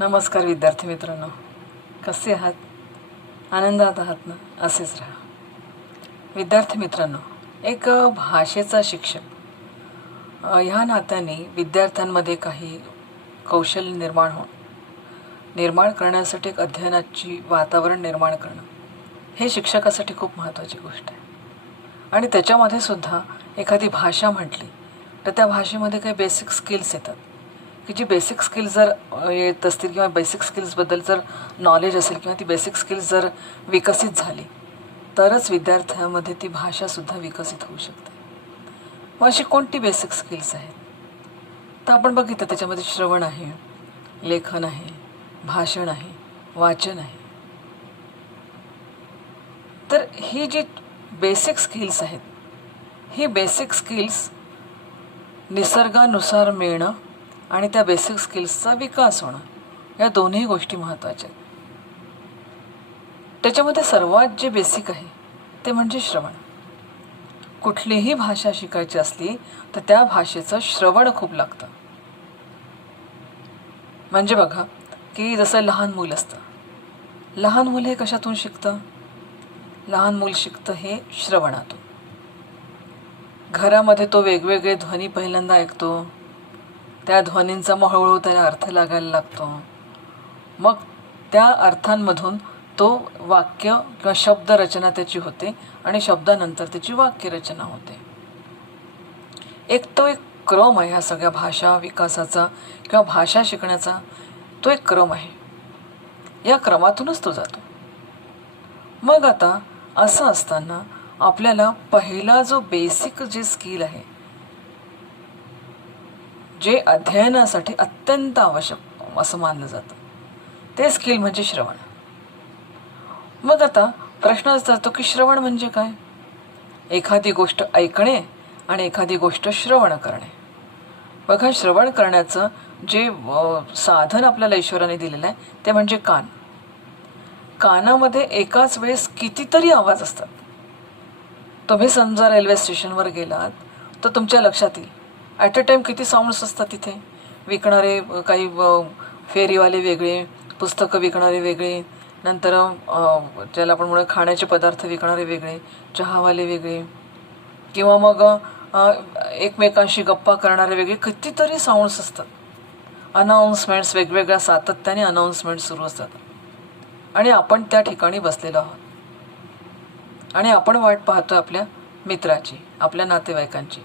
नमस्कार विद्यार्थी मित्रांनो, कसे आहात? आनंदात आहात ना? असेच राहा. विद्यार्थी मित्रांनो, एक भाषेचा शिक्षक ह्या नात्याने विद्यार्थ्यांमध्ये काही कौशल्य निर्माण करण्यासाठी एक अध्ययनाची वातावरण निर्माण करणं हे शिक्षकासाठी खूप महत्त्वाची गोष्ट आहे. आणि त्याच्यामध्ये सुद्धा एखादी भाषा म्हटली तर त्या भाषेमध्ये काही बेसिक स्किल्स येतात की जी बेसिक स्किल्स जर येत असतील किंवा बेसिक स्किल्सबद्दल जर नॉलेज असेल किंवा ती बेसिक स्किल्स जर विकसित झाली तरच विद्यार्थ्यामध्ये ती भाषासुद्धा विकसित होऊ शकते. मग अशी कोणती बेसिक स्किल्स आहेत? तर आपण बघितलं त्याच्यामध्ये श्रवण आहे, लेखन आहे, भाषण आहे, वाचन आहे. तर ही जी बेसिक स्किल्स आहेत, ही बेसिक स्किल्स निसर्गानुसार मिळणं आणि त्या बेसिक स्किल्सचा विकास होणं या दोन्ही गोष्टी महत्त्वाच्या आहेत. त्याच्यामध्ये सर्वात जे बेसिक आहे ते म्हणजे श्रवण. कुठलीही भाषा शिकायची असली तर त्या भाषेचं श्रवण खूप लागतं. म्हणजे बघा की जसं लहान मूल असतं, लहान मूल हे कशातून शिकतं? लहान मूल शिकतं हे श्रवणातून. घरामध्ये तो वेगवेगळे ध्वनी पहिल्यांदा ऐकतो, त्या ध्वनींचा मग हळूहळू त्याला अर्थ लागायला लागतो. मग त्या अर्थांमधून तो वाक्य किंवा शब्दरचना त्याची होते आणि शब्दानंतर त्याची वाक्यरचना होते. एक क्रम आहे ह्या सगळ्या भाषा विकासाचा किंवा भाषा शिकण्याचा. तो एक क्रम आहे, या क्रमातूनच तो जातो. मग आता असं असताना आपल्याला पहिला जो बेसिक जे स्किल आहे, जे अध्ययनासाठी अत्यंत आवश्यक असं मानलं जातं, ते स्किल म्हणजे श्रवण. मग आता प्रश्न असा असतो की श्रवण म्हणजे काय? एखादी गोष्ट ऐकणे आणि एखादी गोष्ट श्रवण करणे. बघा, श्रवण करण्याचं जे साधन आपल्याला ईश्वराने दिलेलं आहे ते म्हणजे कान. कानामध्ये एकाच वेळेस कितीतरी आवाज असतात. तुम्ही समजा रेल्वे स्टेशनवर गेलात तर तुमच्या लक्षात येईल ॲट अ टाईम किती साऊंड्स असतात तिथे. विकणारे काही फेरीवाले वेगळे, पुस्तकं विकणारे वेगळे, नंतर ज्याला आपण म्हणून खाण्याचे पदार्थ विकणारे वेगळे, चहावाले वेगळे, किंवा मग एकमेकांशी गप्पा करणारे वेगळे. कितीतरी साऊंड्स असतात. अनाऊन्समेंट्स वेगवेगळ्या सातत्याने अनाऊन्समेंट सुरू असतात आणि आपण त्या ठिकाणी बसलेलो आहोत आणि आपण वाट पाहतो आपल्या मित्राची, आपल्या नातेवाईकांची.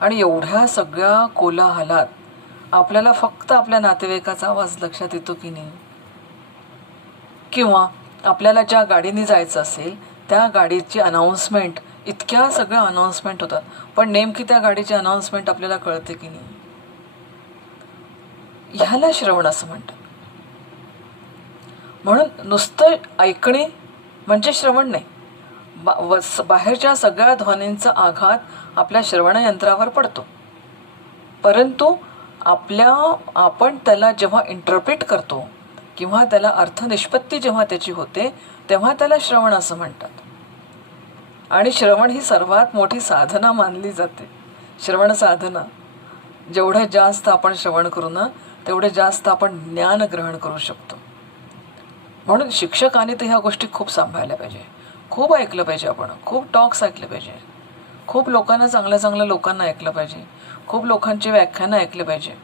आणि एवढ्या सगळ्या कोलाहलात आपल्याला फक्त आपल्या नातेवाईकाचा आवाज लक्षात येतो की नाही? किंवा आपल्याला ज्या गाडीने जायचं असेल त्या गाडीची अनाऊन्समेंट, इतक्या सगळ्या अनाऊन्समेंट होतात, पण नेमकी त्या गाडीची अनाऊन्समेंट आपल्याला कळते की नाही? ह्याला श्रवण असं म्हणतात. म्हणून नुसतं ऐकणे म्हणजे श्रवण नाही. बाहेरच्या सगळ्या ध्वनींचा आघात आपल्या श्रवणयंत्रावर पडतो, परंतु आपण त्याला जेव्हा इंटरप्रिट करतो किंवा त्याला अर्थनिष्पत्ती जेव्हा त्याची होते तेव्हा त्याला श्रवण असं म्हणतात. आणि श्रवण ही सर्वात मोठी साधना मानली जाते. श्रवण साधना, जेवढं जास्त आपण श्रवण करू ना तेवढं जास्त आपण ज्ञान ग्रहण करू शकतो. म्हणून शिक्षकाने तर ह्या गोष्टी खूप सांभाळल्या पाहिजे. खूप ऐकलं पाहिजे, आपण खूप टॉक्स ऐकले पाहिजे, खूप लोकांना चांगल्या लोकांना ऐकलं पाहिजे, खूप लोकांचे व्याख्यानं ऐकले पाहिजे.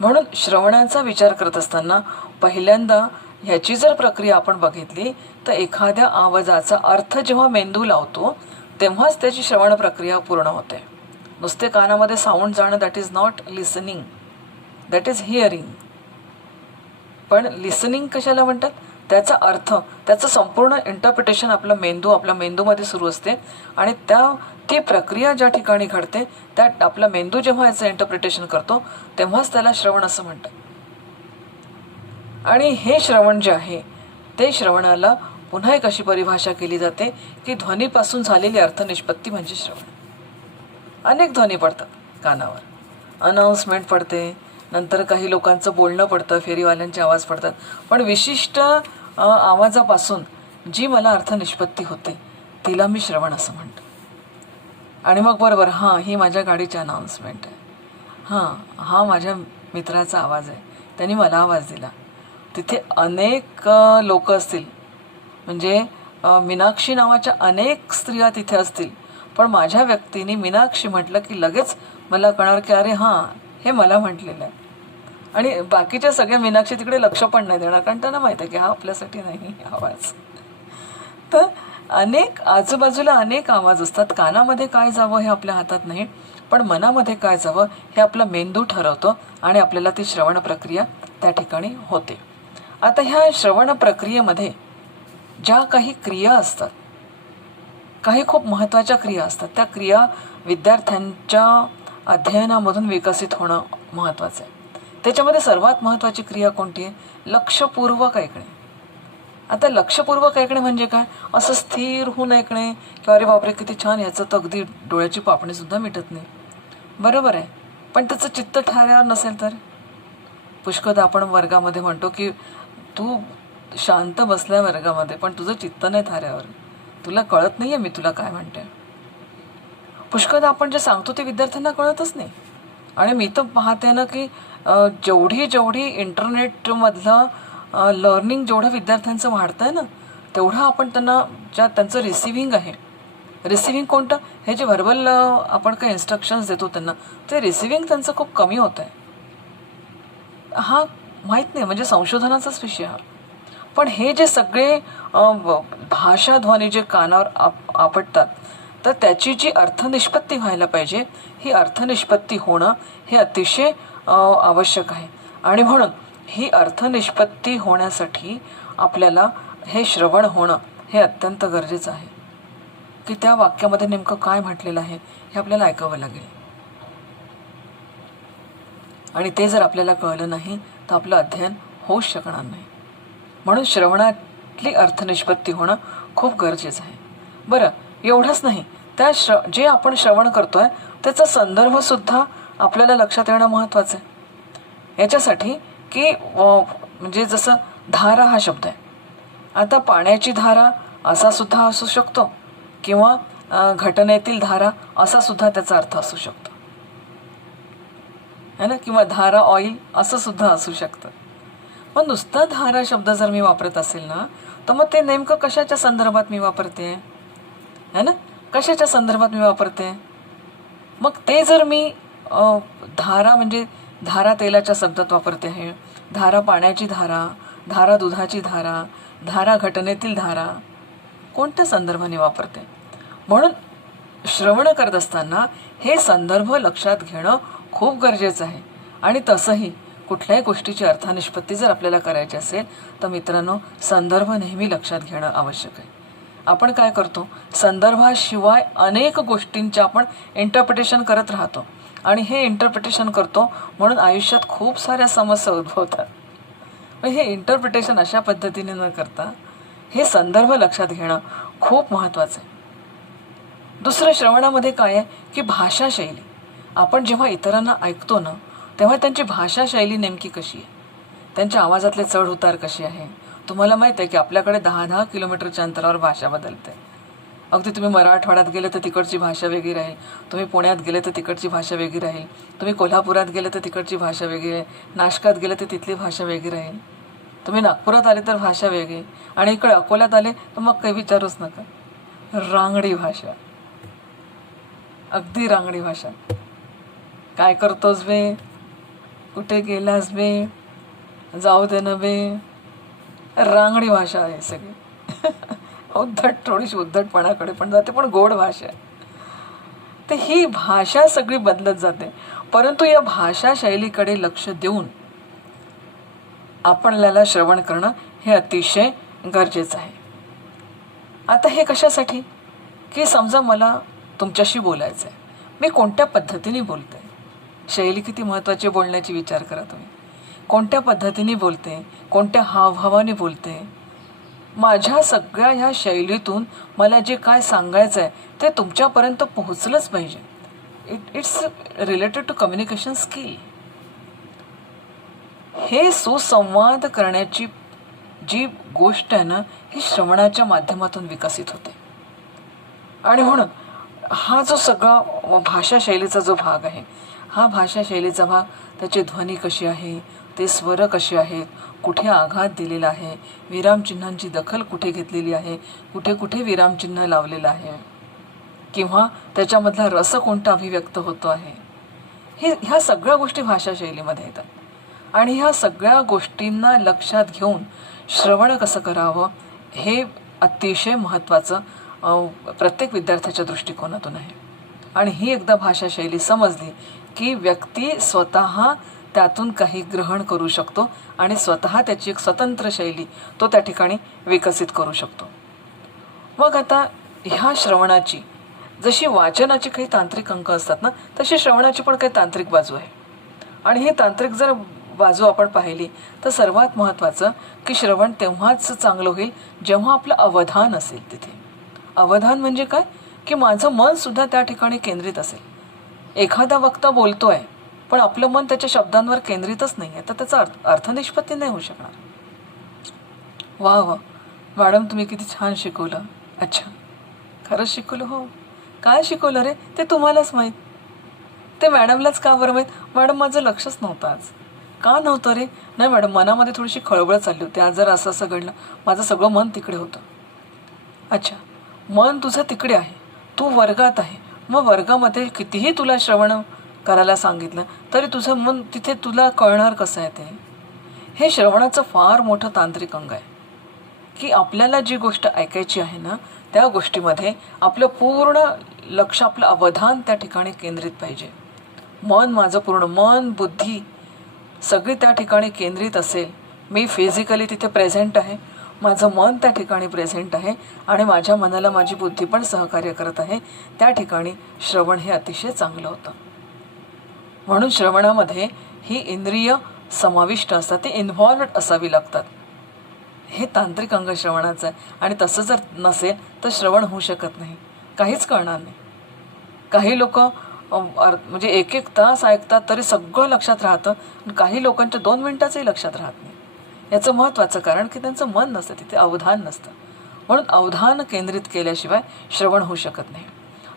म्हणून श्रवणाचा विचार करत असताना पहिल्यांदा ह्याची जर प्रक्रिया आपण बघितली तर एखाद्या आवाजाचा अर्थ जेव्हा मेंदू लावतो तेव्हाच त्याची श्रवण प्रक्रिया पूर्ण होते. नुसते कानामध्ये साऊंड जाणं that is not listening, that is hearing. पण लिसनिंग कशाला म्हणतात? त्याचा अर्थ, त्याचं संपूर्ण इंटरप्रिटेशन आपल्या मेंदूमध्ये सुरू असते आणि ती प्रक्रिया ज्या ठिकाणी घडते त्यात आपला मेंदू जेव्हा याचं इंटरप्रिटेशन करतो तेव्हाच त्याला श्रवण असं म्हणतात. आणि हे श्रवण जे आहे ते श्रवणाला पुन्हा एक अशी परिभाषा केली जाते की ध्वनीपासून झालेली अर्थनिष्पत्ती म्हणजे श्रवण. अनेक ध्वनी पडतात कानावर, अनाऊन्समेंट पडते, नंतर काही लोकांचं बोलणं पडतं, फेरीवाल्यांचे आवाज पडतात, पण विशिष्ट आवाजापासून जी मला अर्थनिष्पत्ती होते तिला मी श्रवण असं म्हणतो. आणि मग बरोबर, हां ही माझ्या गाडीची अनाऊन्समेंट आहे, हां हा माझ्या मित्राचा आवाज आहे, त्यांनी मला आवाज दिला. तिथे अनेक लोक असतील, म्हणजे मीनाक्षी नावाच्या अनेक स्त्रिया तिथे असतील, पण माझ्या व्यक्तीने मीनाक्षी म्हटलं की लगेच मला कळणार की अरे हां, हे मला म्हटलेलं आहे. आणि बाकीच्या सगळ्या मीनाक्षी तिकडे लक्ष पण नाही देणार, कारण त्यांना माहीत आहे की हा आपल्यासाठी नाही आवाज. तर अनेक आजूबाजूला अनेक आवाज असतात. कानामध्ये काय जावं हे आपल्या हातात नाही, पण मनामध्ये काय जावं हे आपला मेंदू ठरवतो आणि आपल्याला ती श्रवण प्रक्रिया त्या ठिकाणी होते. आता ह्या श्रवण प्रक्रियेमध्ये ज्या काही क्रिया असतात, काही खूप महत्त्वाच्या क्रिया असतात, त्या क्रिया विद्यार्थ्यांच्या अध्ययनामधून विकसित होणं महत्त्वाचं आहे. त्याच्यामध्ये सर्वात महत्त्वाची क्रिया कोणती आहे? लक्षपूर्वक ऐकणे. आता लक्षपूर्वक ऐकणे म्हणजे काय? असं स्थिर होऊन ऐकणे किंवा अरे बापरे किती छान, याचं तर अगदी डोळ्याची पापणीसुद्धा मिटत नाही. बरोबर आहे, पण त्याचं चित्त ठाऱ्यावर नसेल तर? पुष्कळदा आपण वर्गामध्ये म्हणतो की तू शांत बसलाय वर्गामध्ये, पण तुझं चित्त नाही ठाऱ्यावर, तुला कळत नाही आहे मी तुला काय म्हणते. पुष्कळदा आपण जे सांगतो ते विद्यार्थ्यांना कळतच नाही. आणि मी तर पाहते ना की जेवढी इंटरनेटमधलं लर्निंग जेवढं विद्यार्थ्यांचं वाढतं आहे ना, तेवढं आपण त्यांना त्यांचं रिसिव्हिंग आहे, रिसिव्हिंग कोणतं, हे जे व्हर्बल आपण काही इन्स्ट्रक्शन्स देतो त्यांना, ते रिसिव्हिंग त्यांचं खूप कमी होतं आहे. हा माहीत नाही, म्हणजे संशोधनाचाच विषय हा. पण हे जे सगळे भाषाध्वनी जे कानावर आपटतात, तर त्याची जी अर्थनिष्पत्ती व्हायला पाहिजे, ही अर्थनिष्पत्ती होणं हे अतिशय आवश्यक आहे. आणि म्हणून ही अर्थनिष्पत्ती होण्यासाठी आपल्याला हे श्रवण होणं हे अत्यंत गरजेचं आहे, की त्या वाक्यामध्ये नेमकं काय म्हटलेलं आहे हे आपल्याला ऐकावं लागेल. आणि ते जर आपल्याला कळलं नाही तर आपलं अध्ययन होऊच शकणार नाही. म्हणून श्रवणातली अर्थनिष्पत्ती होणं खूप गरजेचं आहे. बरं, एवढंच नाही, त्या जे आपण श्रवण करतोय त्याचा संदर्भसुद्धा आपल्याला लक्षात येणं महत्त्वाचं आहे. याच्यासाठी की म्हणजे जसं धारा हा शब्द आहे, आता पाण्याची धारा असा सुद्धा असू शकतो किंवा घटनेतील धारा असा सुद्धा त्याचा अर्थ असू शकतो, है ना, किंवा धारा ऑइल असं सुद्धा असू शकतं. पण नुसता धारा शब्द जर मी वापरत असेल ना, तर मग ते नेमकं कशाच्या संदर्भात मी वापरते, है ना, कशाच्या संदर्भात मी वापरते. मग ते जर मी धारा म्हणजे धारा तेलाच्या शब्दात वापरते आहे, धारा पाण्याची धारा, धारा दुधाची धारा, धारा घटनेतील धारा, कोणत्या संदर्भाने वापरते. म्हणून श्रवण करत असताना हे संदर्भ लक्षात घेणं खूप गरजेचं आहे. आणि तसंही कुठल्याही गोष्टीची अर्थनिष्पत्ती जर आपल्याला करायची असेल तर मित्रांनो, संदर्भ नेहमी लक्षात घेणं आवश्यक आहे. आपण काय करतो, संदर्भाशिवाय अनेक गोष्टींचे आपण इंटरप्रिटेशन करत राहतो आणि हे इंटरप्रिटेशन करतो म्हणून आयुष्यात खूप साऱ्या समस्या उद्भवतात. पण हे इंटरप्रिटेशन अशा पद्धतीने न करता हे संदर्भ लक्षात घेणं खूप महत्त्वाचं आहे. दुसरं श्रवणामध्ये काय आहे की भाषाशैली. आपण जेव्हा इतरांना ऐकतो ना, तेव्हा त्यांची भाषाशैली नेमकी कशी आहे, त्यांच्या आवाजातले चढ उतार कसे आहे. तुम्हाला माहीत आहे की आपल्याकडे 10-10 किलोमीटरच्या अंतरावर भाषा बदलते. अगदी तुम्ही मराठवाड्यात गेले तर तिकडची भाषा वेगळी राहील, तुम्ही पुण्यात गेले तर तिकडची भाषा वेगळी राहील, तुम्ही कोल्हापुरात गेले तर तिकडची भाषा वेगळी आहे, नाशकात गेले तर तिथली भाषा वेगळी राहील, तुम्ही नागपुरात आले तर भाषा वेगळी, आणि इकडे अकोल्यात आले तर मग काही विचारूच नका, रांगडी भाषा, अगदी रांगडी भाषा. काय करतोस बे, कुठे गेलास बे, जाऊ दे ना बे, रांगडी भाषा आहे सगळी. उद्धट, थोडीशी उद्धटपणाकडे पण जाते, पण गोड भाषा आहे. तर ही भाषा सगळी बदलत जाते, परंतु या भाषा शैलीकडे लक्ष देऊन आपल्याला श्रवण करणं हे अतिशय गरजेचं आहे. आता हे कशासाठी, की समजा मला तुमच्याशी बोलायचं आहे, मी कोणत्या पद्धतीने बोलते, शैली किती महत्त्वाची बोलण्याची विचार करा तुम्ही. कोणत्या पद्धतीने बोलते, कोणत्या हावभावाने बोलते, माझ्या सगळ्या ह्या शैलीतून मला जे काय सांगायचं आहे ते तुमच्यापर्यंत पोहोचलंच पाहिजे. It's related to communication skill. हे सुसंवाद करण्याची जी गोष्ट आहे ना, ही श्रवणाच्या माध्यमातून विकसित होते. आणि म्हणून हा जो सगळा भाषा शैलीचा जो भाग आहे, हा भाषा शैलीचा भाग त्याची ध्वनी कशी आहे, ते स्वर कसे आहेत, कुठे आघात दिलेला आहे, विरामचिन्हांची दखल कुठे घेतलेली आहे, कुठे कुठे विरामचिन्ह लावलेलं आहे, किंवा त्याच्यामधला रस कोणता अभिव्यक्त होतो आहे, ह्या सगळ्या गोष्टी भाषाशैलीमध्ये येतात. आणि ह्या सगळ्या गोष्टींना लक्षात घेऊन श्रवण कसं करावं हे अतिशय महत्त्वाचं प्रत्येक विद्यार्थ्याच्या दृष्टिकोनातून आहे. आणि ही एकदा भाषाशैली समजली की व्यक्ती स्वतः त्यातून काही ग्रहण करू शकतो आणि स्वतः त्याची एक स्वतंत्र शैली तो त्या ठिकाणी विकसित करू शकतो. मग आता ह्या श्रवणाची जशी वाचनाची काही तांत्रिक अंक असतात ना, तशी श्रवणाची पण काही तांत्रिक बाजू आहे. आणि ही तांत्रिक जर बाजू आपण पाहिली तर सर्वात महत्त्वाचं की श्रवण तेव्हाच चांगलं होईल जेव्हा आपलं अवधान असेल तिथे. अवधान म्हणजे काय, की माझं मनसुद्धा त्या ठिकाणी केंद्रित असेल. एखादा वक्ता बोलतो आहे पण आपलं मन त्याच्या शब्दांवर केंद्रितच नाही आहे, तर त्याचा अर्थनिष्पत्ती नाही होऊ शकणार. वा वा मॅडम, तुम्ही किती छान शिकवलं. अच्छा, खरंच शिकवलं? हो. काय शिकवलं रे ते तुम्हालाच माहीत. ते मॅडमलाच का बरं माहीत? मॅडम माझं लक्षच नव्हतं आज. का नव्हतं रे? नाही मॅडम, मनामध्ये थोडीशी खळबळ चालली होती. आज जर असं असं घडलं, माझं सगळं मन तिकडे होतं. अच्छा, मन तुझं तिकडे आहे, तू वर्गात आहे. मग वर्गामध्ये कितीही तुला श्रवण करायला सांगितलं तरी तुझं मन तिथे तुला कळणार कसं आहे ते? हे श्रवणाचं फार मोठं तांत्रिक अंग आहे की आपल्याला जी गोष्ट ऐकायची आहे ना, त्या गोष्टीमध्ये आपलं पूर्ण लक्ष, आपलं अवधान त्या ठिकाणी केंद्रित पाहिजे. मन माझं पूर्ण, मन बुद्धी सगळी त्या ठिकाणी केंद्रित असेल. मी फिजिकली तिथे प्रेझेंट आहे, माझं मन त्या ठिकाणी प्रेझेंट आहे आणि माझ्या मनाला माझी बुद्धी पण सहकार्य करत आहे. त्या ठिकाणी श्रवण हे अतिशय चांगलं होतं. म्हणून श्रवणामध्ये ही इंद्रिय समाविष्ट असतात, ती इन्व्हॉल्व्ड असावी लागतात. हे तांत्रिक अंग श्रवणाचं आहे. आणि तसं जर नसेल तर श्रवण होऊ शकत नाही, काहीच कळणार नाही. काही लोक म्हणजे 1-1 तास ऐकतात तरी सगळं लक्षात राहतं, काही लोकांच्या 2 मिनिटाचंही लक्षात राहत नाही. याचं महत्त्वाचं कारण की त्यांचं मन नसतं तिथे, अवधान नसतं. म्हणून अवधान केंद्रित केल्याशिवाय श्रवण होऊ शकत नाही.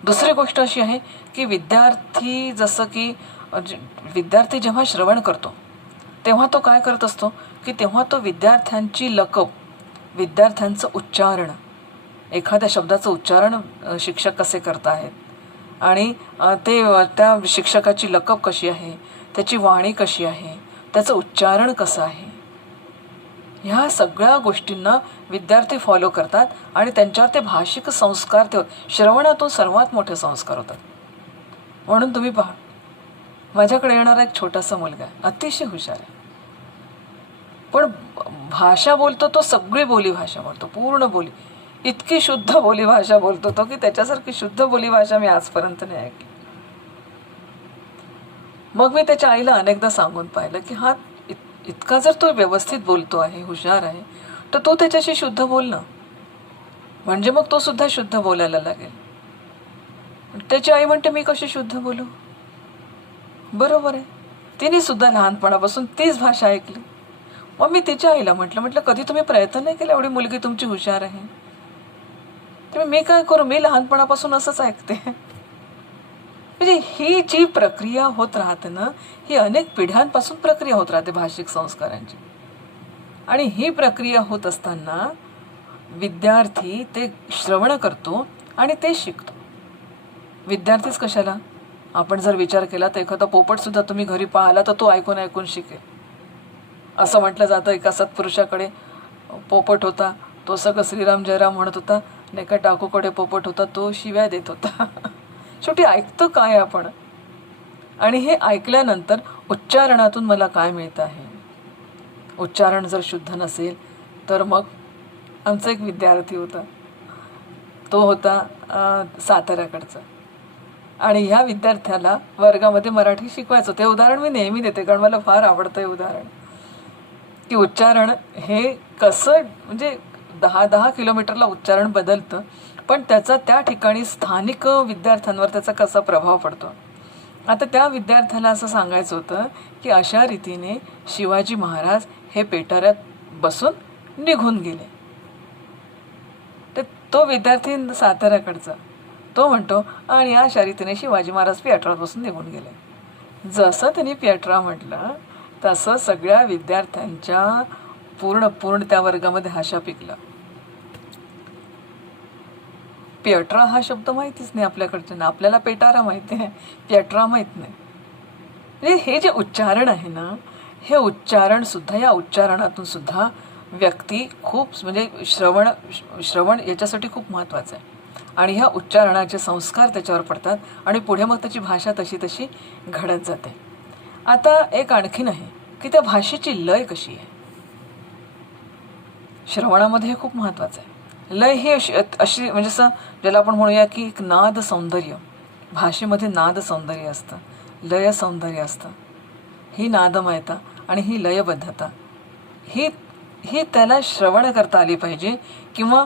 दुसरी गोष्ट अशी आहे की विद्यार्थी, जसं की विद्यार्थी जेव्हा श्रवण करतो तेव्हा तो काय करत असतो की तेव्हा तो विद्यार्थ्यांची लकब, विद्यार्थ्यांचं उच्चारण, एखाद्या शब्दाचं उच्चारण शिक्षक कसे करत आहेत आणि ते त्या शिक्षकाची लकब कशी आहे, त्याची वाणी कशी आहे, त्याचं उच्चारण कसं आहे, ह्या सगळ्या गोष्टींना विद्यार्थी फॉलो करतात आणि त्यांच्यावर ते भाषिक संस्कार ते श्रवणातून सर्वात मोठे संस्कार होतात. म्हणून तुम्ही पहा, माझ्याकडे येणारा एक छोटासा मुलगा आहे, अतिशय हुशार आहे, पण भाषा बोलतो तो सगळी बोली भाषा बोलतो, पूर्ण बोली, इतकी शुद्ध बोली भाषा बोलतो तो की त्याच्यासारखी शुद्ध बोली भाषा मी आजपर्यंत नाही ऐकली. मग मी त्याच्या आईला अनेकदा सांगून पाहिलं की हा इतका जर तो व्यवस्थित बोलतो आहे, हुशार आहे, तर तो त्याच्याशी शुद्ध बोल ना, म्हणजे मग तो सुद्धा शुद्ध बोलायला लागेल. त्याची आई म्हणते मी कशी शुद्ध बोलू? बरोबर आहे, तिने सुद्धा लहानपणापासून तीच भाषा ऐकली. मग मी तिच्या आईला म्हटलं कधी तुम्ही प्रयत्न नाही केला, एवढी मुलगी तुमची हुशार आहे, तर मी काय करू, मी लहानपणापासून असंच ऐकते. म्हणजे ही जी प्रक्रिया होत राहते ना, ही अनेक पिढ्यांपासून प्रक्रिया होत राहते भाषिक संस्कारांची. आणि ही प्रक्रिया होत असताना विद्यार्थी ते श्रवण करतो आणि ते शिकतो. विद्यार्थीच कशाला, आपण जर विचार केला तर एखादा पोपटसुद्धा तुम्ही घरी पाहिला तर तो ऐकून ऐकून शिकेल. असं म्हटलं जातं एका सत्पुरुषाकडे पोपट होता, तो सगळं श्रीराम जयराम म्हणत होता, आणि एका टाकूकडे पोपट होता, तो शिव्या देत होता. शेवटी ऐकतो काय आपण? आणि हे ऐकल्यानंतर उच्चारणातून मला काय मिळतं आहे, उच्चारण जर शुद्ध नसेल तर मग आमचा एक विद्यार्थी होता, तो होता साताऱ्याकडचा, आणि ह्या विद्यार्थ्याला वर्गामध्ये मराठी शिकवायचं. ते उदाहरण मी नेहमी देते कारण मला फार आवडतं हे उदाहरण, की उच्चारण हे कसं, म्हणजे 10-10 किलोमीटरला उच्चारण बदलतं, पण त्याचा त्या ठिकाणी स्थानिक विद्यार्थ्यांवर त्याचा कसा प्रभाव पडतो. आता त्या विद्यार्थ्याला असं सांगायचं होतं की अशा रीतीने शिवाजी महाराज हे पेटाऱ्यात बसून निघून गेले. तर तो विद्यार्थी साताऱ्याकडचा तो म्हणतो आणि अशा रीतीने शिवाजी महाराज पेटाऱ्यात बसून निघून गेले. जसं त्यांनी पिएट्रा म्हटलं तसं सगळ्या विद्यार्थ्यांच्या पूर्ण त्या वर्गामध्ये हाशा पिकला. पिएट्रा हा शब्द माहितीच नाही आपल्याकडच्या ना. आपल्याला पेटारा माहिती आहे, पिएट्रा माहीत नाही. म्हणजे हे जे उच्चारण आहे ना, हे उच्चारण सुद्धा, या उच्चारणातून सुद्धा व्यक्ती खूप म्हणजे श्रवण याच्यासाठी खूप महत्त्वाचं आहे. आणि ह्या उच्चारणाचे संस्कार त्याच्यावर पडतात आणि पुढे मग त्याची भाषा तशी तशी घडत जाते. आता एक आणखीन आहे की त्या भाषेची लय कशी आहे. श्रवणामध्ये हे खूप महत्त्वाचं आहे. लय ही अशी म्हणजे असं ज्याला आपण म्हणूया की एक नाद सौंदर्य. भाषेमध्ये नाद सौंदर्य असतं, लय सौंदर्य असतं. ही नादमयता आणि ही लयबद्धता ही त्याला श्रवण करता आली पाहिजे. किंवा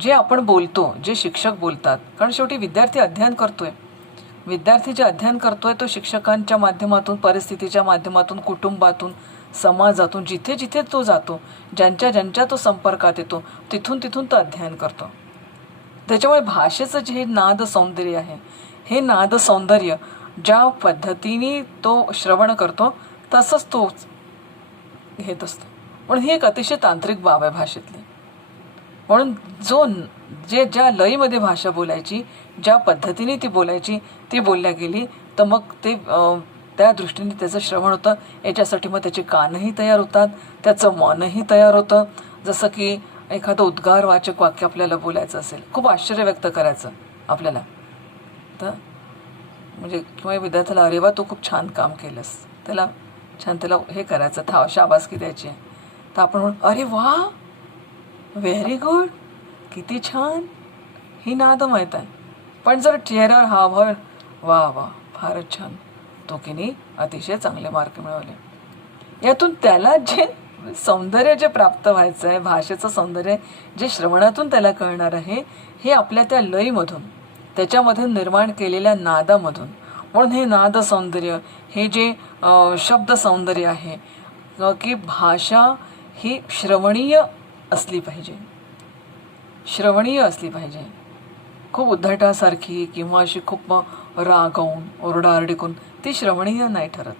जे आपण बोलतो, जे शिक्षक बोलतात, कारण शेवटी विद्यार्थी अध्ययन करतोय. विद्यार्थी जे अध्ययन करतोय तो शिक्षकांच्या माध्यमातून, परिस्थितीच्या माध्यमातून, कुटुंबातून, समाजातून, जिथे जिथे तो जातो, ज्यांच्या तो संपर्कात येतो, तिथून तो अध्ययन करतो. त्याच्यामुळे भाषेचं जे हे नाद सौंदर्य आहे, हे नाद सौंदर्य ज्या पद्धतीने तो श्रवण करतो तसंच तो घेत असतो. म्हणून ही एक अतिशय तांत्रिक बाब आहे भाषेतली. म्हणून ज्या लयीमध्ये भाषा बोलायची, ज्या पद्धतीने ती बोलायची, ती बोलल्या गेली तर मग ते त्या दृष्टीने त्याचं श्रवण होतं. याच्यासाठी मग त्याचे कानही तयार होतात, त्याचं मनही तयार होतं. जसं की एखादं उद्गारवाचक वाक्य आपल्याला बोलायचं असेल, खूप आश्चर्य व्यक्त करायचं आपल्याला, तर म्हणजे किंवा विद्यार्थ्याला अरे वा तू खूप छान काम केलंस, त्याला हे करायचं, शाबासकी द्यायची आहे. तर आपण म्हणून अरे वा, व्हेरी गुड, किती छान, ही नाद माहीत आहे. पण जर चेहऱ्यावर हावभाव, वा फारच छान, तो की नाही अतिशय चांगले मार्क मिळवले. यातून त्याला जे सौंदर्य जे प्राप्त व्हायचं आहे, भाषेचं सौंदर्य जे श्रवणातून त्याला कळणार आहे, हे आपल्या त्या लयीमधून, त्याच्यामध्ये निर्माण केलेल्या नादामधून. म्हणून हे नाद सौंदर्य, हे जे शब्द सौंदर्य आहे की भाषा ही श्रवणीय असली पाहिजे, श्रवणीय असली पाहिजे. खूप उद्धटासारखी किंवा अशी खूप रागवून ओरडाआरडी करून ती श्रवणीय नाही ठरत.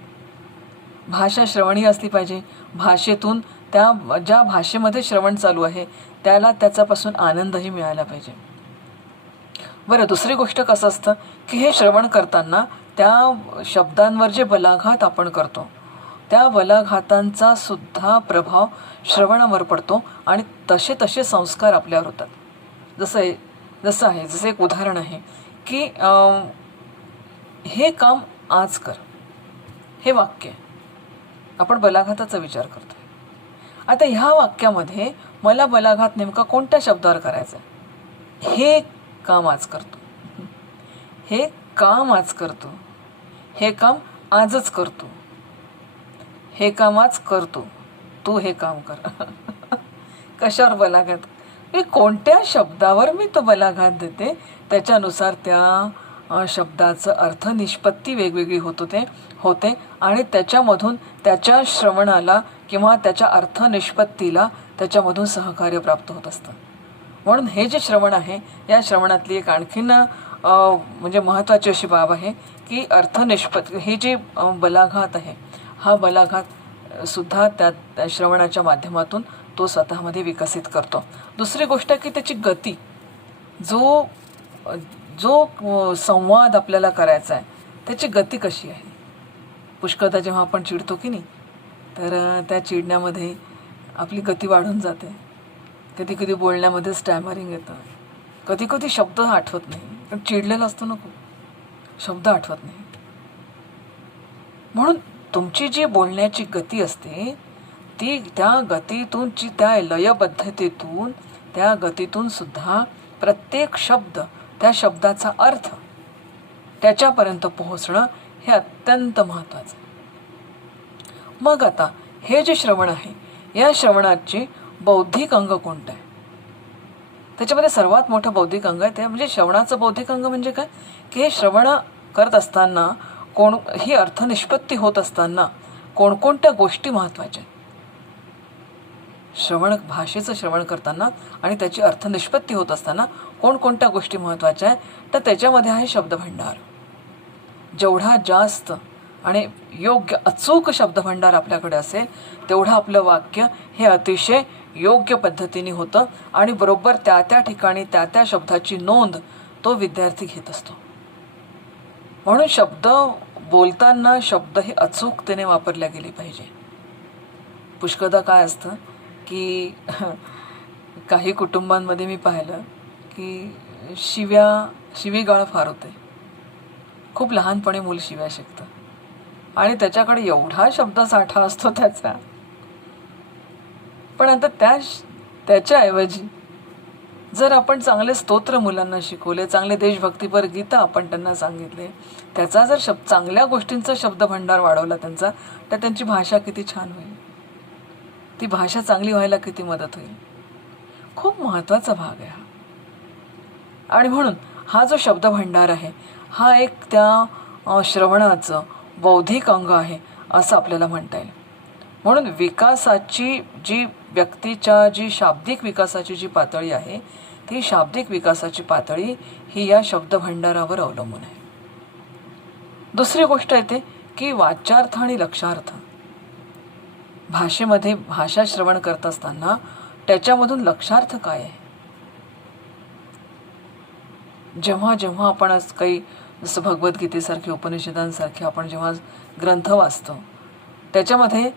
भाषा श्रवणीय असली पाहिजे. भाषेतून ज्या भाषेमध्ये श्रवण चालू आहे त्याला त्याच्यापासून आनंदही मिळाला पाहिजे. बरं, दुसरी गोष्ट कसं असतं की हे श्रवण करताना त्या शब्दांवर जे बलाघात आपण करतो, त्या बलाघातांचा सुद्धा प्रभाव श्रवणावर पडतो आणि तसे संस्कार आपल्यावर होतात. जसं एक उदाहरण आहे की हे काम आज कर, हे वाक्य आपण बलाघाताचा विचार करतो. आता ह्या वाक्यामध्ये मला बलाघात नेमका कोणत्या शब्दावर करायचा आहे? हे काम आज करतो, हे काम आज करतो, हे काम आजच करतो, हे काम आज करतो, तू हे काम कर. कशावर बलाघात? मी कोणत्या शब्दावर मी तो बलाघात देते त्याच्यानुसार त्या शब्दाचं अर्थ निष्पत्ती वेगवेगळी होते आणि त्याच्यामधून त्याच्या श्रवणाला किंवा त्याच्या अर्थ निष्पत्तीला त्याच्यामधून सहकार्य प्राप्त होत असतं. म्हणून हे जे श्रवण आहे, या श्रवणातली एक आणखीन म्हणजे महत्त्वाची अशी बाब आहे की अर्थनिष्पत्ती, हे जे बलाघात आहे, हा बलाघात सुद्धा त्या श्रवणाच्या माध्यमातून तो स्वतःमध्ये विकसित करतो. दुसरी गोष्ट की त्याची गती, जो संवाद आपल्याला करायचा आहे त्याची गती कशी आहे. पुष्कळदा जेव्हा आपण चिडतो की नाही, तर त्या चिडण्यामध्ये आपली गती वाढून जाते. कधी कधी बोलण्यामध्ये स्टॅमरिंग येतं, कधी कधी शब्द आठवत नाही, पण चिडलेलं असतो ना खूप, शब्द आठवत नाही. म्हणून तुमची जी बोलण्याची गती असते ती त्या गतीतून, त्या लयबद्धतेतून, त्या गतीतून सुद्धा प्रत्येक शब्द, त्या शब्दाचा अर्थ त्याच्यापर्यंत पोहोचणं हे अत्यंत महत्त्वाचं आहे. मग आता हे जे श्रवण आहे, या श्रवणाचे बौद्धिक अंग कोणतं आहे? त्याच्यामध्ये सर्वात मोठं बौद्धिक अंग आहे ते म्हणजे श्रवणाचं बौद्धिक अंग म्हणजे काय की हे श्रवण करत असताना ही अर्थनिष्पत्ती होत असताना कोणकोणत्या गोष्टी महत्त्वाच्या आहेत. भाषेचं श्रवण करताना आणि त्याची अर्थनिष्पत्ती होत असताना कोणकोणत्या गोष्टी महत्त्वाच्या आहेत, तर त्याच्यामध्ये आहे शब्दभंडार. जेवढा जास्त आणि योग्य अचूक शब्दभंडार आपल्याकडे असेल तेवढं आपलं वाक्य हे अतिशय योग्य पद्धतीने होतं आणि बरोबर त्या त्या ठिकाणी त्या त्या शब्दाची नोंद तो विद्यार्थी घेत असतो. म्हणून शब्द बोलताना शब्द हे अचूकतेने वापरल्या गेले पाहिजे. पुष्कळदा काय असतं की काही कुटुंबांमध्ये मी पाहिलं की शिवीगाळ फार होते. खूप लहानपणी मूल शिव्या शिकतं आणि त्याच्याकडे एवढा शब्दसाठा असतो त्याचा. पण आता त्याच्याऐवजी जर आपण चांगले स्तोत्र मुलांना शिकवले, चांगले देशभक्तीपर गीतं आपण त्यांना सांगितले, त्याचा जर चांगल्या गोष्टींचा शब्दभंडार वाढवला त्यांचा, तर त्यांची भाषा किती छान होईल. ती भाषा चांगली व्हायला किती मदत होईल. खूप महत्त्वाचा भाग आहे हा. आणि म्हणून हा जो शब्दभंडार आहे हा एक त्या श्रवणाचं बौद्धिक अंग आहे असं आपल्याला म्हणता येईल. म्हणून विकासाची जी व्यक्तीच्या जी शाब्दिक विकासाची जी पातळी आहे ती शाब्दिक विकासाची पातळी ही या शब्दभंडारावर अवलंबून आहे. दुसरी गोष्ट येते की वाच्यार्थ आणि लक्षार्थ. भाषेमध्ये भाषा श्रवण करत असताना त्याच्यामधून लक्षार्थ काय आहे. जेव्हा जेव्हा आपण काही जसं भगवद्गीतेसारखे उपनिषदांसारखे आपण जेव्हा ग्रंथ वाचतो त्याच्यामध्ये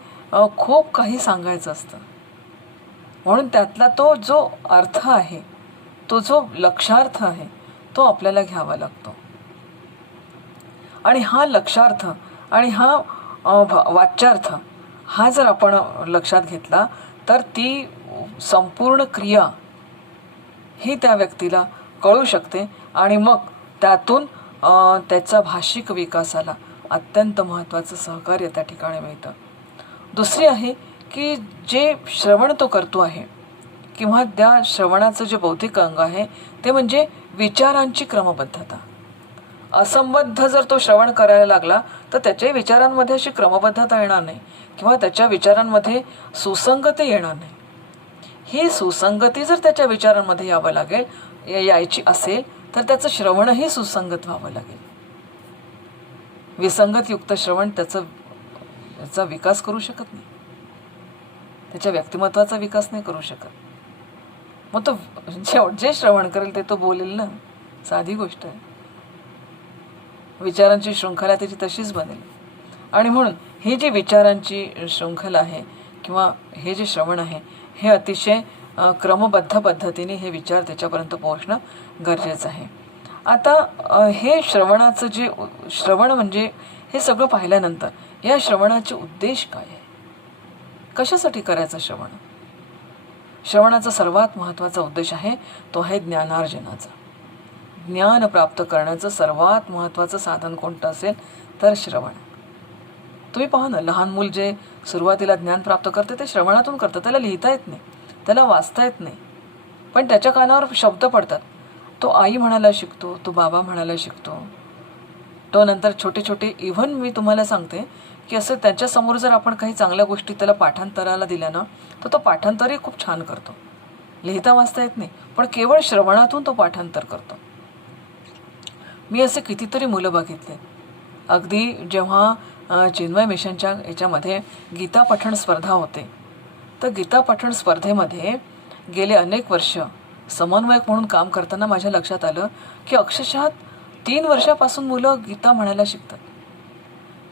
खूप काही सांगायचं असतं. म्हणून त्यातला तो जो अर्थ आहे, तो जो लक्षार्थ आहे तो आपल्याला घ्यावा लागतो. आणि हा लक्षार्थ आणि हा वाच्यार्थ हा जर आपण लक्षात घेतला तर ती संपूर्ण क्रिया ही त्या व्यक्तीला कळू शकते आणि मग त्यातून त्याचा भाषिक विकासाला अत्यंत महत्त्वाचं सहकार्य त्या ठिकाणी मिळतं. दुसरी आहे की जे श्रवण तो करतो आहे किंवा त्या श्रवणाचं जे बौद्धिक अंग आहे ते म्हणजे विचारांची क्रमबद्धता. असंबद्ध जर तो श्रवण करायला लागला तर त्याच्या विचारांमध्ये अशी क्रमबद्धता येणार नाही किंवा त्याच्या विचारांमध्ये सुसंगती येणार नाही. ही सुसंगती जर त्याच्या विचारांमध्ये यायची असेल तर त्याचं श्रवणही सुसंगत व्हावं लागेल. विसंगतयुक्त श्रवण त्याचा विकास करू शकत नाही, त्याच्या व्यक्तिमत्वाचा विकास नाही करू शकत. मग तो जे श्रवण करेल ते तो बोलेल ना. साधी गोष्ट आहे. विचारांची शृंखला त्याची तशीच बनेल. आणि म्हणून ही जी विचारांची शृंखला आहे किंवा हे जे श्रवण आहे हे अतिशय क्रमबद्ध पद्धतीने हे विचार त्याच्यापर्यंत पोहोचणं गरजेचं आहे. आता हे श्रवणाचं जे श्रवण म्हणजे हे सगळं पाहिल्यानंतर या श्रवणाचे उद्देश काय आहे, कशासाठी करायचं श्रवण. श्रवणाचा सर्वात महत्त्वाचा उद्देश आहे तो आहे ज्ञानार्जनाचा. ज्ञान प्राप्त करण्याचं सर्वात महत्त्वाचं साधन कोणतं असेल तर श्रवण. तुम्ही पहा ना, लहान मूल जे सुरुवातीला ज्ञान प्राप्त करते ते श्रवणातून करतं. त्याला लिहिता येत नाही, त्याला वाचता येत नाही, पण त्याच्या कानावर शब्द पडतात. तो आई म्हणायला शिकतो, तो बाबा म्हणायला शिकतो. तो नंतर छोटे छोटे इव्हन मी तुम्हाला सांगते की असं त्याच्यासमोर जर आपण काही चांगल्या गोष्टी त्याला पाठांतराला दिल्या ना तर तो पाठांतरही खूप छान करतो. लिहिता वाचता येत नाही पण केवळ श्रवणातून तो पाठांतर करतो. मी असे कितीतरी मुलं बघितले. अगदी जेव्हा चिन्मय मिशनच्या याच्यामध्ये गीता पठण स्पर्धा होते तर गीता पठण स्पर्धेमध्ये गेले अनेक वर्ष समन्वयक म्हणून काम करताना माझ्या लक्षात आलं की अक्षरशः 3 वर्षापासून मुलं गीता म्हणायला शिकतात,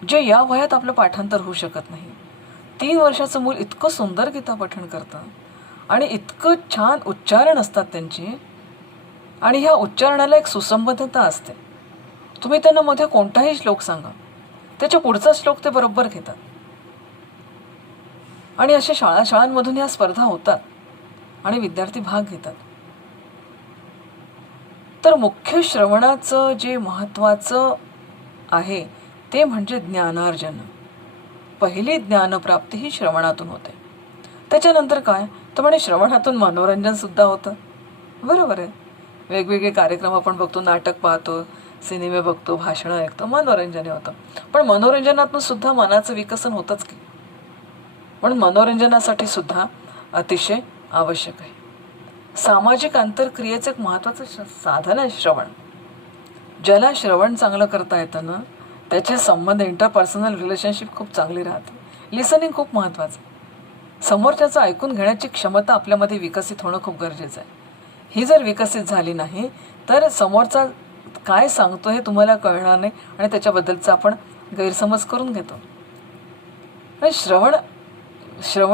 जे या वयात आपलं पाठांतर होऊ शकत नाही. 3 वर्षाचं मूल इतकं सुंदर गीता पठण करतं आणि इतकं छान उच्चारण असतात त्यांचे आणि ह्या उच्चारणाला एक सुसंबद्धता असते. तुम्ही त्यांना मध्ये कोणताही श्लोक सांगा, त्याच्या पुढचा श्लोक ते बरोबर घेतात. आणि अशा शाळांमधून या स्पर्धा होतात आणि विद्यार्थी भाग घेतात. तर मुख्य श्रवणाचं जे महत्त्वाचं आहे ते म्हणजे ज्ञानार्जन. पहिली ज्ञानप्राप्ती ही श्रवणातून होते. त्याच्यानंतर काय तर म्हणजे श्रवणातून मनोरंजन सुद्धा होतं. बरोबर आहे. वेगवेगळे कार्यक्रम आपण बघतो, नाटक पाहतो, सिनेमे बघतो, भाषणं ऐकतो, मनोरंजन होतं. पण मनोरंजनातून सुद्धा मनाचं विकसन होतंच की. म्हणून मनोरंजनासाठी सुद्धा अतिशय आवश्यक आहे. सामाजिक आंतरक्रियेचं एक महत्त्वाचं साधन आहे श्रवण. ज्याला श्रवण चांगलं करता येतं ना त्याचे संबंध, इंटरपर्सनल रिलेशनशिप खूप चांगली राहते. लिसनिंग खूप महत्त्वाचं आहे. समोरच्याचं ऐकून घेण्याची क्षमता आपल्यामध्ये विकसित होणं खूप गरजेचं आहे. ही जर विकसित झाली नाही तर समोरचा काय सांगतो हे तुम्हाला कळणार नाही आणि त्याच्याबद्दलचा आपण गैरसमज करून घेतो. श्रवण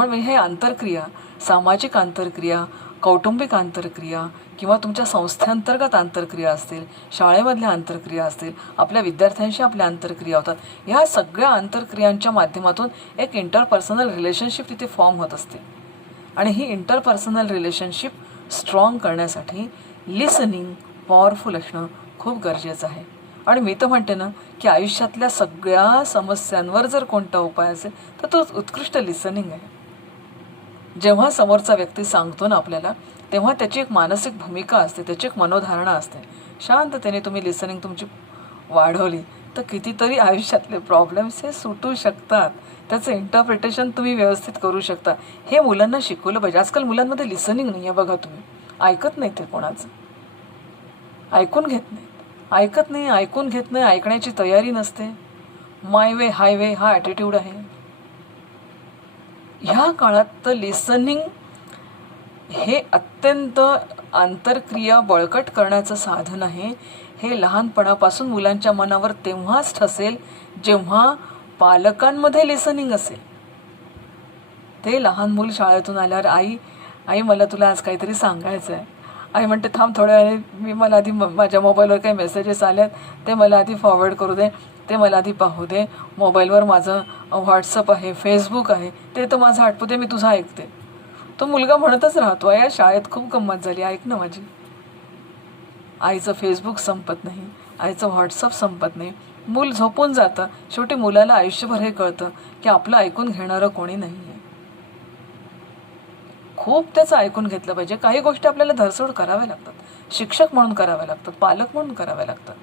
म्हणजे हे आंतरक्रिया, सामाजिक आंतरक्रिया, कौटुंबिक आंतरक्रिया किंवा तुमच्या संस्थेअंतर्गत आंतरक्रिया असतील, शाळेमधल्या आंतरक्रिया असतील, आपल्या विद्यार्थ्यांशी आपल्या आंतरक्रिया होतात. ह्या सगळ्या आंतरक्रियांच्या माध्यमातून एक इंटरपर्सनल रिलेशनशिप तिथे फॉर्म होत असते. आणि ही इंटरपर्सनल रिलेशनशिप स्ट्रॉंग करण्यासाठी लिसनिंग पॉवरफुल असणं खूप गरजेचं आहे. आणि मी तर म्हणते ना की आयुष्यातल्या सगळ्या समस्यांवर जर कोणता उपाय असेल तर तो उत्कृष्ट लिसनिंग आहे. जेव्हा समोरचा व्यक्ती सांगतो ना आपल्याला, तेव्हा त्याची एक मानसिक भूमिका असते, त्याची एक मनोधारणा असते. शांततेने तुम्ही लिसनिंग तुमची वाढवली तर कितीतरी आयुष्यातले प्रॉब्लेम्स हे सुटू शकतात. त्याचं इंटरप्रिटेशन तुम्ही व्यवस्थित करू शकता. हे मुलांना शिकवलं पाहिजे. आजकाल मुलांमध्ये लिसनिंग नाही आहे बघा. तुम्ही ऐकत नाही, ते कोणाचं ऐकून घेत नाही, ऐकून घेत नाही, ऐकण्याची तयारी नसते. माय वे हायवे हा ॲटिट्यूड आहे. ह्या काळात तर लिसनिंग हे अत्यंत आंतरक्रिया बळकट करण्याचं साधन आहे. हे लहानपणापासून मुलांच्या मनावर तेव्हाच ठसेल जेव्हा पालकांमध्ये लिसनिंग असेल. ते लहान मूल शाळेतून आल्यावर आई मला तुला आज काहीतरी सांगायचं आहे. आई म्हणते थांब थोड्या वेळाने, मला आधी माझ्या मोबाईलवर काही मेसेजेस आल्यात ते मला आधी फॉरवर्ड करू दे, ते मला आधी पाहू दे. मोबाईलवर माझं व्हॉट्सअप आहे, फेसबुक आहे, ते तर माझं आठवू दे, मी तुझं ऐकते. तो मुलगा म्हणतच राहतो, या शाळेत खूप गंमत झाली, ऐक ना माझी. आईचं फेसबुक संपत नाही, आईचं व्हॉट्सअप संपत नाही. मूल झोपून जातं. शेवटी मुलाला आयुष्यभर हे कळतं की आपलं ऐकून घेणारं कोणी नाही आहे. खूप त्याचं ऐकून घेतलं पाहिजे. काही गोष्टी आपल्याला धरसोड कराव्या लागतात, शिक्षक म्हणून कराव्या लागतात, पालक म्हणून कराव्या लागतात.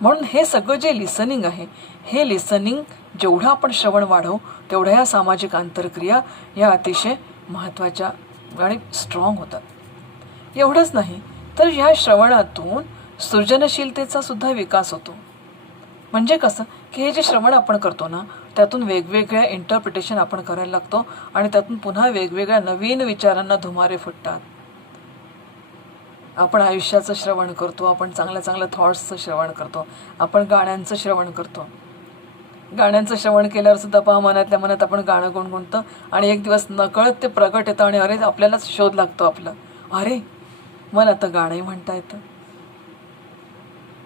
म्हणून हे सगळं जे लिसनिंग आहे, हे लिसनिंग जेवढं आपण श्रवण वाढवू तेवढ्या ह्या सामाजिक आंतरक्रिया या अतिशय महत्त्वाच्या आणि स्ट्रॉंग होतात. एवढंच नाही तर ह्या श्रवणातून सृजनशीलतेचा सुद्धा विकास होतो. म्हणजे कसं की हे जे श्रवण आपण करतो ना, त्यातून वेगवेगळ्या इंटरप्रिटेशन आपण करायला लागतो आणि त्यातून पुन्हा वेगवेगळ्या नवीन विचारांना धुमारे फुटतात. आपण आयुष्याचं श्रवण करतो, आपण चांगल्या चांगल्या थॉट्सचं श्रवण करतो, आपण गाण्यांचं श्रवण करतो. गाण्यांचं श्रवण केल्यावर सुद्धा पहा मनातल्या मनात आपण गाणं गुणगुणतं आणि एक दिवस नकळत ते प्रगट येतं आणि अरे आपल्यालाच शोध लागतो आपला, अरे मला तर गाणंही म्हणता येतं.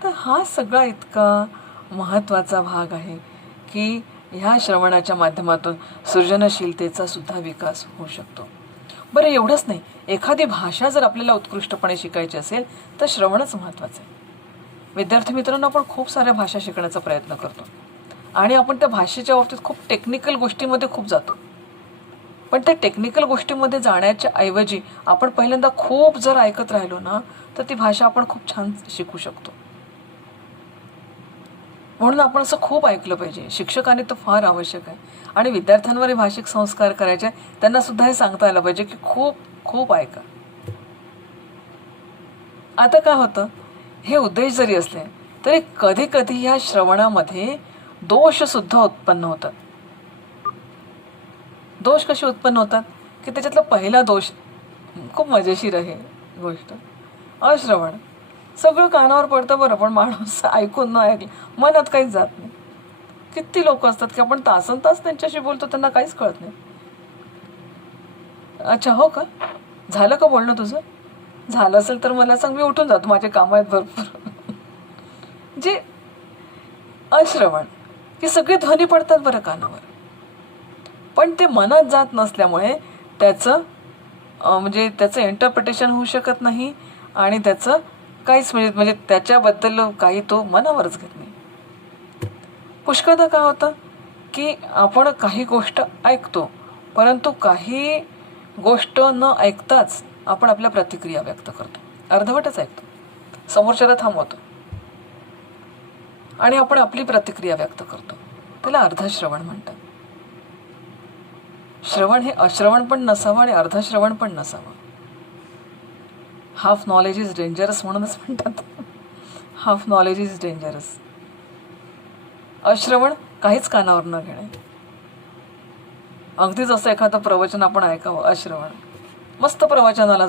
तर हा सगळा इतका महत्त्वाचा भाग आहे की ह्या श्रवणाच्या माध्यमातून सृजनशीलतेचा सुद्धा विकास होऊ शकतो. बरं एवढंच नाही, एखादी भाषा जर आपल्याला उत्कृष्टपणे शिकायची असेल तर श्रवणच महत्त्वाचं आहे. विद्यार्थी मित्रांनो, आपण खूप साऱ्या भाषा शिकण्याचा प्रयत्न करतो आणि आपण त्या भाषेच्या बाबतीत खूप टेक्निकल गोष्टीमध्ये खूप जातो. पण त्या टेक्निकल गोष्टीमध्ये जाण्याच्या ऐवजी आपण पहिल्यांदा खूप जर ऐकत राहिलो ना तर ती भाषा आपण खूप छान शिकू शकतो. म्हणून आपण असं खूप ऐकलं पाहिजे. शिक्षकांनी तर फार आवश्यक आहे आणि विद्यार्थ्यांवर भाषिक संस्कार करायचे, त्यांना सुद्धा हे सांगता आलं पाहिजे की खूप खूप ऐका. आता काय होतं, हे उद्देश जरी असले तरी कधी कधी या श्रवणामध्ये दोष सुद्धा उत्पन्न होतात. दोष कसे उत्पन्न होतात की त्याच्यातला पहिला दोष खूप मजेशीर आहे गोष्ट. अश्रवण सगळं कानावर पडतं बरं, पण माणूस ऐकून न ऐकलं मनात काहीच जात नाही. किती लोक असतात की आपण तासन तास त्यांच्याशी बोलतो, त्यांना काहीच कळत नाही. अच्छा हो का, झालं का बोलणं तुझं? झालं असेल तर मला सांग, मी उठून जातो, माझे कामं आहेत भरपूर. जे अश्रवण की सगळे ध्वनी पडतात बरं कानावर, पण ते मनात जात नसल्यामुळे त्याचं म्हणजे त्याचं इंटरप्रिटेशन होऊ शकत नाही आणि त्याचं काहीच म्हणजे त्याच्याबद्दल काही तो मनावरच घेत नाही. पुष्कळदा काय होतं की आपण काही गोष्ट ऐकतो परंतु काही गोष्ट न ऐकताच आपण आपल्या प्रतिक्रिया व्यक्त करतो, अर्धवटच ऐकतो, समोरच्याला थांबवतो आणि आपण आपली प्रतिक्रिया व्यक्त करतो. त्याला अर्धश्रवण म्हणतात. श्रवण हे अश्रवण पण नसावं आणि अर्धश्रवण पण नसावं. हाफ नॉलेज इज डेंजरस म्हणूनच म्हणतात. Half knowledge is dangerous. अश्रवण काहीच कानावर न घेणे. अगदीच असं एखादं प्रवचन आपण ऐकावं, अश्रवण. मस्त प्रवचनाला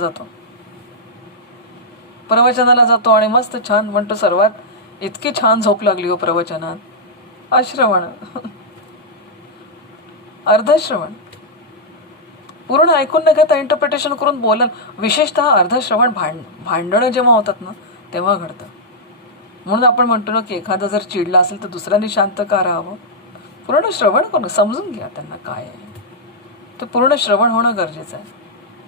जातो आणि मस्त छान म्हणतो, सर्वात इतकी छान झोप लागली हो प्रवचनात, अश्रवण. अर्धश्रवण, पूर्ण ऐकून न घेता इंटरप्रिटेशन करून बोलन. विशेषतः अर्धश्रवण भांडणं जेव्हा होतात ना तेव्हा घडतं. म्हणून आपण म्हणतो ना की एखादा जर चिडला असेल तर दुसऱ्याने शांत का राहावं. पूर्ण श्रवण करून समजून घ्या त्यांना काय आहे ते. पूर्ण श्रवण होणं गरजेचं आहे.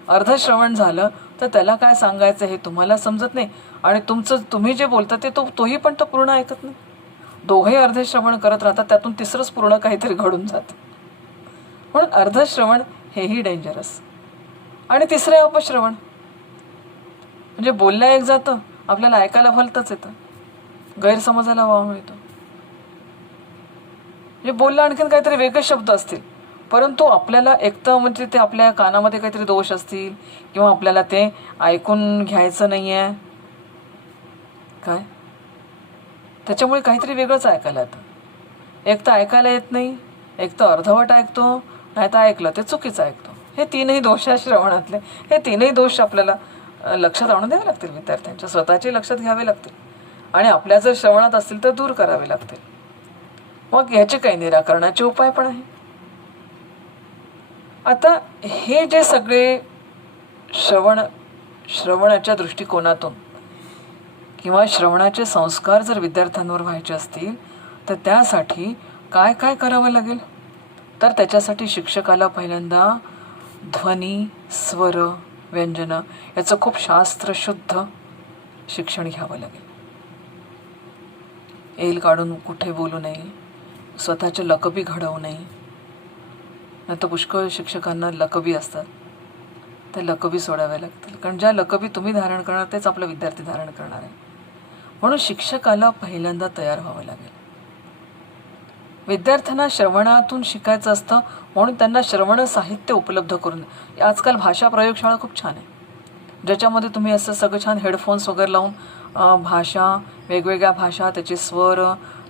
अर्धश्रवण झालं तर त्याला काय सांगायचं हे तुम्हाला समजत नाही आणि तुम्ही जे बोलता ते तोही पण तो पूर्ण ऐकत नाही. दोघंही अर्धश्रवण करत राहतात, त्यातून तिसरंच पूर्ण काहीतरी घडून जातं. म्हणून अर्धश्रवण हेही डेंजरस. आणि तिसरं आहे अपश्रवण. म्हणजे बोलल्या एक जातं, आपल्याला ऐकायला भलतंच येतं, गैरसमजाला वाव मिळतो. म्हणजे बोलला आणखीन काहीतरी वेगळे शब्द असतील, परंतु आपल्याला एकतर म्हणजे ते आपल्या कानामध्ये काहीतरी दोष असतील किंवा आपल्याला ते ऐकून घ्यायचं नाही आहे काय, त्याच्यामुळे काहीतरी वेगळंच ऐकायला येतं. एक तर ऐकायला येत नाही, एक तर अर्धवट ऐकतो, नाही तर ऐकलं ते चुकीचं ऐकतो. हे तीनही दोष आहे श्रवणातले. हे तीनही दोष आपल्याला लक्षात आणून द्यावे लागतील. विद्यार्थ्यांच्या स्वतःचे लक्षात घ्यावे लागतील आणि आपल्या जर श्रवणात असतील तर दूर करावे लागतील. मग ह्याचे काही निराकरणाचे उपाय पण आहे. आता हे जे सगळे श्रवणाच्या दृष्टिकोनातून किंवा श्रवणाचे संस्कार जर विद्यार्थ्यांवर व्हायचे असतील तर त्यासाठी काय काय करावं लागेल. तर त्याच्यासाठी शिक्षकाला पहिल्यांदा ध्वनी, स्वर, व्यंजन याचं खूप शास्त्रशुद्ध शिक्षण घ्यावं लागेल. एल काढून कुठे बोलू नये, स्वतःच्या लकबी घडवू नये. नाही तर पुष्कळ शिक्षकांना लकबी असतात, त्या लकबी सोडाव्या लागतील. कारण ज्या लकबी तुम्ही धारण करणार तेच आपला विद्यार्थी धारण करणार आहे. म्हणून शिक्षकाला पहिल्यांदा तयार व्हावं लागेल. विद्यार्थ्यांना श्रवणातून शिकायचं असतं म्हणून त्यांना श्रवण साहित्य उपलब्ध करून. आजकाल भाषा प्रयोगशाळा खूप छान आहे, ज्याच्यामध्ये तुम्ही असं सगळं छान हेडफोन्स वगैरे लावून भाषा, वेगवेगळ्या भाषा, त्याचे स्वर,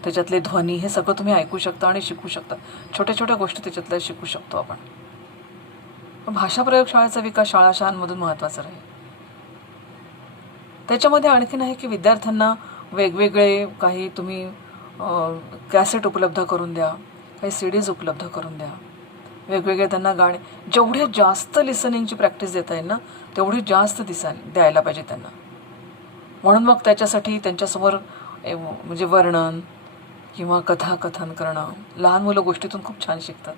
त्याच्यातले ध्वनी हे सगळं तुम्ही ऐकू शकता आणि शिकू शकता. छोट्या छोट्या गोष्टी त्याच्यातल्या शिकू शकतो आपण. भाषा प्रयोगशाळेचा विकास शाळांमधून महत्त्वाचा राहील. त्याच्यामध्ये आणखीन आहे की विद्यार्थ्यांना वेगवेगळे काही तुम्ही कॅसेट उपलब्ध करून द्या, काही CDs उपलब्ध करून द्या. वेगवेगळे त्यांना गाणे, जेवढे जास्त लिसनिंगची प्रॅक्टिस देता येईल ना तेवढी जास्त द्यायला पाहिजे त्यांना. म्हणून मग त्याच्यासाठी त्यांच्यासमोर म्हणजे वर्णन किंवा कथाकथन करणं. लहान मुलं गोष्टीतून खूप छान शिकतात,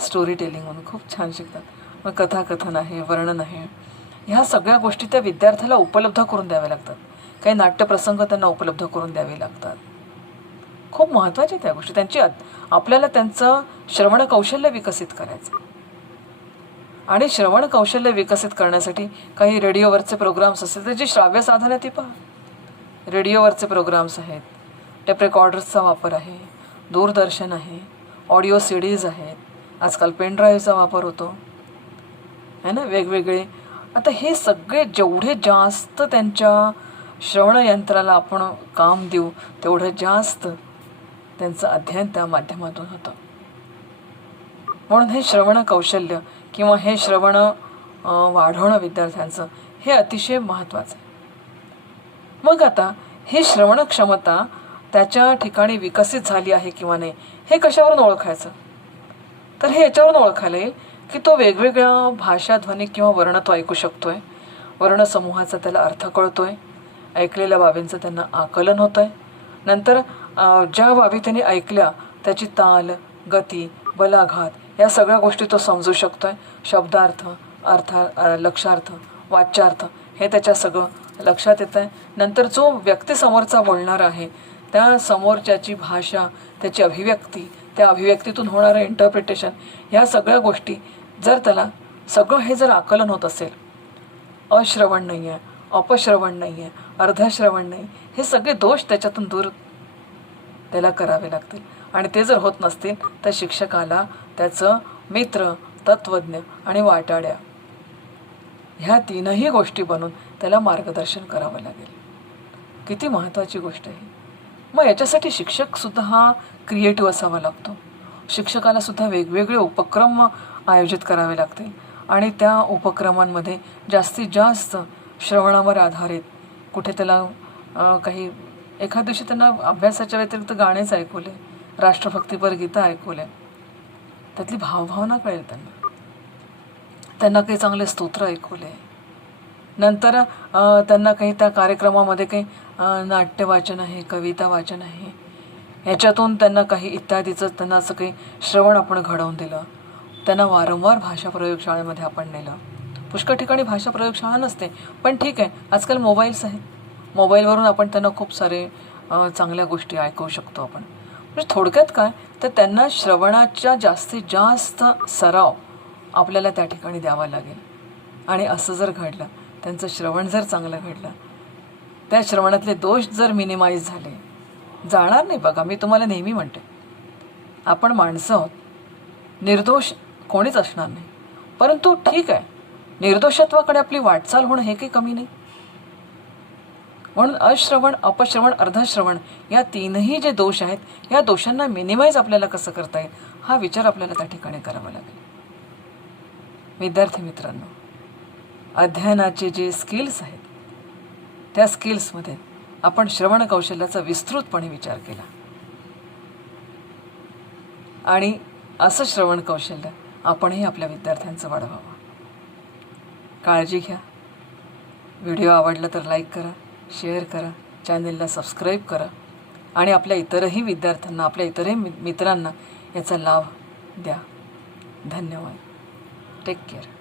स्टोरी टेलिंग म्हणून खूप छान शिकतात. मग कथाकथन आहे, वर्णन आहे, ह्या सगळ्या गोष्टी त्या विद्यार्थ्याला उपलब्ध करून द्याव्या लागतात. काही नाट्यप्रसंग त्यांना उपलब्ध करून द्यावे लागतात. खूप महत्त्वाच्या त्या गोष्टी. आपल्याला त्यांचं श्रवण कौशल्य विकसित करायचं. आणि श्रवण कौशल्य विकसित करण्यासाठी काही रेडिओवरचे प्रोग्राम्स असतात, त्याची श्राव्य साधनं ती पहा. रेडिओवरचे प्रोग्राम्स आहेत, टेप रेकॉर्डर्सचा वापर आहे, दूरदर्शन आहे, ऑडिओ CDs आहेत, आजकाल पेनड्राईव्हचा वापर होतो है ना, वेगवेगळे. आता हे सगळे जेवढे जास्त त्यांच्या श्रवणयंत्राला आपण काम देऊ तेवढं जास्त त्यांचं अध्ययन त्या माध्यमातून होतं. म्हणून हे श्रवण कौशल्य किंवा हे श्रवण वाढवणं विद्यार्थ्यांचं हे अतिशय महत्त्वाचं आहे. मग आता ही श्रवण क्षमता त्याच्या ठिकाणी विकसित झाली आहे किंवा नाही हे कशावरून ओळखायचं. तर हे याच्यावरून ओळखायला येईल की तो वेगवेगळ्या भाषा, ध्वनी किंवा वर्ण तो ऐकू शकतोय, वर्णसमूहाचा त्याला अर्थ कळतोय, ऐकलेल्या बाबींचं त्यांना आकलन होतं आहे. नंतर ज्या बाबी त्यांनी ऐकल्या त्याची ताल, गती, बलाघात या सगळ्या गोष्टी तो समजू शकतोय. शब्दार्थ, लक्षार्थ, वाच्यार्थ हे त्याच्या सगळं लक्षात येतं आहे. नंतर जो व्यक्ती समोरचा बोलणार आहे त्या समोरच्याची भाषा, त्याची अभिव्यक्ती, त्या अभिव्यक्तीतून होणारं इंटरप्रिटेशन, ह्या सगळ्या गोष्टी जर त्याला सगळं हे जर आकलन होत असेल, अश्रवण नाही आहे, अपश्रवण नाही आहे, अर्धश्रवण नाही, हे सगळे दोष त्याच्यातून दूर त्याला करावे लागतील. आणि ते जर होत नसतील तर शिक्षकाला त्याचं मित्र, तत्त्वज्ञ आणि वाटाड्या ह्या तीनही गोष्टी बनून त्याला मार्गदर्शन करावं लागेल. किती महत्त्वाची गोष्ट आहे. मग याच्यासाठी शिक्षकसुद्धा हा क्रिएटिव्ह असावा लागतो. शिक्षकाला सुद्धा वेगवेगळे उपक्रम आयोजित करावे लागतील आणि त्या उपक्रमांमध्ये जास्तीत जास्त श्रवणावर आधारित, कुठे त्याला काही एखाद दिवशी त्यांना अभ्यासाच्या व्यतिरिक्त गाणेच ऐकवले, राष्ट्रभक्तीपर गीतं ऐकवले, त्यातली भावभावना कळेल त्यांना काही चांगले स्तोत्र ऐकवले, नंतर त्यांना काही त्या कार्यक्रमामध्ये काही नाट्य वाचन आहे, कविता वाचन आहे, ह्याच्यातून त्यांना काही इत्यादीचं त्यांना असं काही श्रवण आपण घडवून दिलं, त्यांना वारंवार भाषा प्रयोगशाळेमध्ये आपण नेलं. पुष्कळ ठिकाणी भाषा प्रयोगशाळा नसते, पण ठीक आहे, आजकाल मोबाईल्स आहेत, मोबाईलवरून आपण त्यांना खूप सारे चांगल्या गोष्टी ऐकवू शकतो आपण. म्हणजे थोडक्यात काय तर त्यांना श्रवणाच्या जास्तीत जास्त सराव आपल्याला त्या ठिकाणी द्यावा लागेल. आणि असं जर घडलं, त्यांचं श्रवण जर चांगलं घडलं, त्या श्रवणातले दोष जर मिनिमाइज झाले, जाणार नाही. बघा, मी तुम्हाला नेहमी म्हणते, आपण माणसं आहोत, निर्दोष कोणीच असणार नाही, परंतु ठीक आहे, निर्दोषत्वाकडे आपली वाटचाल होणं हे काही कमी नाही. म्हणून अश्रवण, अपश्रवण, अर्धश्रवण या तीनही जे दोष आहेत, या दोषांना मिनिमाइज आपल्याला कसं करता येईल हा विचार आपल्याला त्या ठिकाणी करावा लागेल. विद्यार्थी मित्रांनो, अध्ययनाचे जे स्किल्स आहेत त्या स्किल्समध्ये आपण श्रवण कौशल्याचा विस्तृतपणे विचार केला आणि असं श्रवण कौशल्य आपणही आपल्या विद्यार्थ्यांचं वाढवावं. काळजी घ्या. व्हिडिओ आवडला तर लाईक करा, शेअर करा, चॅनेलला सबस्क्राईब करा आणि आपल्या इतरही विद्यार्थ्यांना, आपल्या इतरही मित्रांना याचा लाभ द्या. धन्यवाद. Take care.